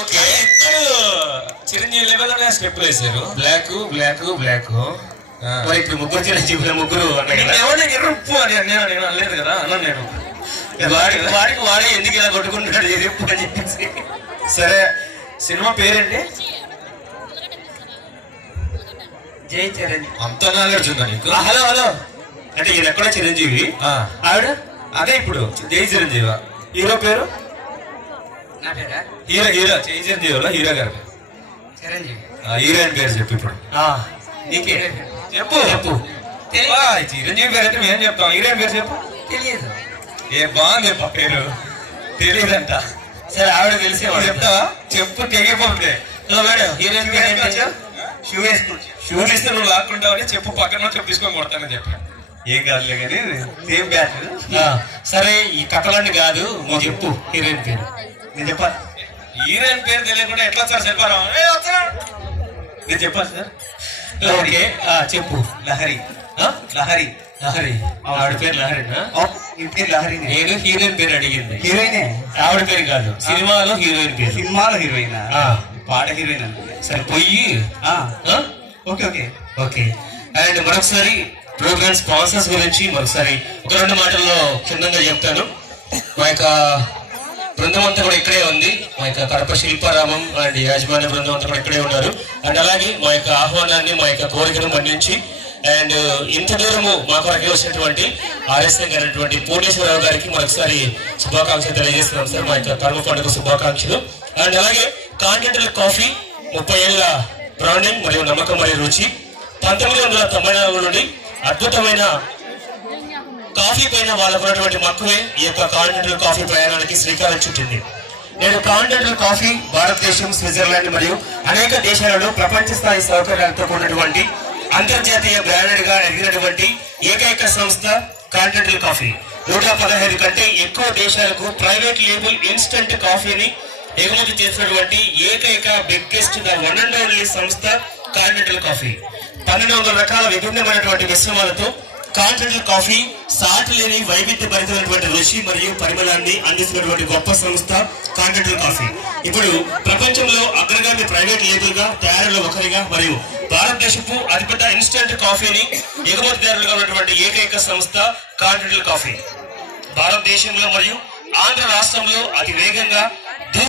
Okay, ఇద్దరు చిరంజీవి లెవెల్లోనే స్టెప్పులు వేశారు. Block block block. మరి ఇప్పుడు ముగ్గురు చిరంజీవులు ముగ్గురు ఎవరిని ఎరుపు అని నేను అనలేదు కదా, అన్నాను నేను. వాడికి వాడే ఎందుకు ఇలా కొట్టుకుంటున్నాడు ఎరుపు అని చెప్పేసి. సరే, సినిమా పేరేంటి? జై చిరంజీవి. అంత నాలెడ్జ్ ఉందా నీకు? హలో హలో అంటే ఈయన ఎక్కడ చిరంజీవి, ఆవిడ అదే ఇప్పుడు జై చిరంజీవి. హీరో పేరు? హీరో హీరో జై చిరంజీవి హీరో గారు చిరంజీవి. హీరోయిన్ పేరు చెప్పు ఇప్పుడు. నీకే చెప్పు చెప్పు. చిరంజీవి పేరు అంటే మేము చెప్తాం, హీరోయిన్ పేరు చెప్పు. తెలియదు. ఏ బాగుంది పేరు, తెలియదంట. సరే ఆవిడ తెలిసే చెప్తావా? చెప్పు, తెగిపోతుంది. హీరోయిన్ పేరు షూ వేసుకోవచ్చు. షూ ఇస్తే నువ్వు లాక్కుంటావని చెప్పు, పక్కన చెప్పు తీసుకొని కొడతానని చెప్పి. ఏం కాదులే కానీ సేమ్ బ్యాట్. సరే ఈ కథలన్నీ కాదు, నువ్వు చెప్పు హీరోయిన్ పేరు. నేను చెప్పాలి. హీరోయిన్ పేరు తెలియకుండా ఎట్లా సార్ చెప్పారా? నేను చెప్పాలి సార్. ఓకే చెప్పు. లహరి. లహరి. లహరి. ఆవిడ పేరు లహరి. ఇంటి లహరి. నేను హీరోయిన్ పేరు అడిగింది. హీరోయినే ఆవిడ పేరు కాదు, సినిమాలో హీరోయిన్ పేరు. సినిమాలో హీరోయిన్, పాట హీరోయిన్ అంటే. సరే పొయ్యి. Okay okay okay. అండ్ మరొకసారి ప్రోగ్రామ్ స్పాన్సర్స్ గురించి మరొకసారి ఒక రెండు మాటల్లో క్షుణ్ణంగా చెప్తాను. మా యొక్క బృందం అంతా కూడా ఇక్కడే ఉంది. మా యొక్క కడప శిల్పారామం అండ్ యాజమాన్య బృందం అంతా కూడా ఇక్కడే ఉన్నారు. అండ్ అలాగే మా యొక్క ఆహ్వానాన్ని, మా యొక్క కోరికను మన్నించి అండ్ ఇంత దూరము మా కొరకు వచ్చినటువంటి ఆర్ఎస్ఎం గారైనటువంటి పూర్ణేశ్వరరావు గారికి మరొకసారి శుభాకాంక్షలు తెలియజేస్తున్నాం సార్. మా యొక్క కర్మ పండుగ శుభాకాంక్షలు. అండ్ అలాగే కాంటినెంటల్ కాఫీ 30 ఏళ్ల బ్రాండింగ్ మరియు నమ్మకం మరియు రుచి. 1994 నుండి అద్భుతమైన కాఫీ పైన వాళ్ళకు ఉన్నటువంటి మక్కువే ఈ యొక్క కాంటినెంటల్ కాఫీ ప్రయాణానికి శ్రీకారం చుట్టింది. నేను కాంటినెంటల్ కాఫీ భారతదేశం, స్విట్జర్లాండ్ మరియు అనేక దేశాలలో ప్రపంచ స్థాయి సౌకర్యాలతో కూడినటువంటి అంతర్జాతీయ బ్రాండెడ్ గా ఎదిగినటువంటి ఏకైక సంస్థ కాంటినెంటల్ కాఫీ. 115 కంటే ఎక్కువ దేశాలకు ప్రైవేట్ లేబుల్ ఇన్స్టంట్ కాఫీని ఎగుమతి చేసినటువంటి ఏకైక biggest the one and only సంస్థ కాంటినెంటల్ కాఫీ. 1200 రకాల విభిన్నమైనటువంటి మిశ్రమాలతో కాంటినెంటల్ కాఫీ సాటి లేని వైవిధ్యభరితమైనటువంటి రుచి మరియు పరిమళాన్ని అందిస్తున్నటువంటి గొప్ప సంస్థ కాంటినెంటల్ కాఫీ. ఇప్పుడు ప్రపంచంలో అగ్రగామి ప్రైవేట్ లేబుల్ గా తయారీలో ఒకరిగా మరియు భారతదేశపు అతిపెద్ద ఇన్స్టంట్ కాఫీని ఎగుమతిదారులుగా ఉన్నటువంటి ఏకైక సంస్థ కాంటినెంటల్ కాఫీ. భారతదేశంలో మరియు ఆంధ్ర రాష్ట్రంలో అతి వేగంగా